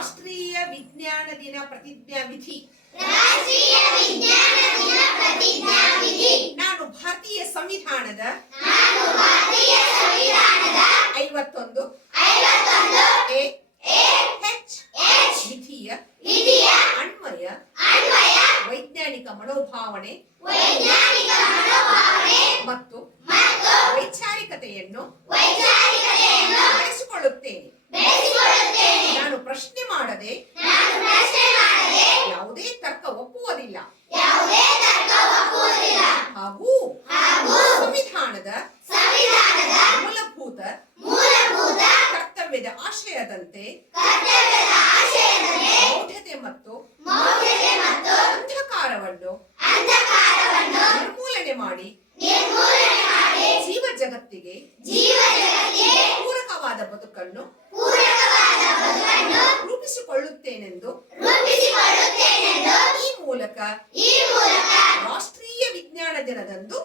ರಾಷ್ಟ್ರೀಯ ವಿಜ್ಞಾನ ದಿನ ಪ್ರತಿಜ್ಞಾ ವಿಧಿ. ರಾಷ್ಟ್ರೀಯ ವಿಜ್ಞಾನ ದಿನ ಪ್ರತಿಜ್ಞಾ ವಿಧಿ. ನಾನು ಭಾರತೀಯ ಸಂವಿಧಾನದ ನಾನು ಭಾರತೀಯ ಸಂವಿಧಾನದ ಐವತ್ತೊಂದು ಐವತ್ತೊಂದು ಎ ಎ ಹೆಚ್ ಎಚ್ ವಿಧಿಯ ವಿಧಿಯ ಅನ್ವಯ ಅನ್ವಯ ವೈಜ್ಞಾನಿಕ ಮನೋಭಾವನೆ ವೈಜ್ಞಾನಿಕ ಮನೋಭಾವನೆ ಮತ್ತು ಮತ್ತು ವೈಚಾರಿಕತೆಯನ್ನು ವೈಚಾರಿಕತೆಯನ್ನು ಬೆಳೆಸಿಕೊಳ್ಳುತ್ತೇನೆ. ಮಾಡದೆ ಯಾವುದೇ ತರ್ಕ ಒಪ್ಪುವುದಿಲ್ಲ. ಹಾಗೂ ಸಂವಿಧಾನದ ಸಂವಿಧಾನದ ಮೂಲಭೂತ ಮೂಲಭೂತ ಕರ್ತವ್ಯದ ಆಶಯದಂತೆ ಮೌಢ್ಯತೆ ಮತ್ತು ಅಂಧಕಾರವನ್ನು ನಿರ್ಮೂಲನೆ ಮಾಡಿ ಜೀವ ಜಗತ್ತಿಗೆ ಪೂರಕವಾದ ಬದುಕನ್ನು ರೂಪಿಸಿಕೊಳ್ಳುತ್ತೇನೆಂದು ರೂಪಿಸಿಕೊಳ್ಳುತ್ತೇನೆಂದು ಈ ಮೂಲಕ ಈ ಮೂಲಕ ರಾಷ್ಟ್ರೀಯ ವಿಜ್ಞಾನ ದಿನದಂದು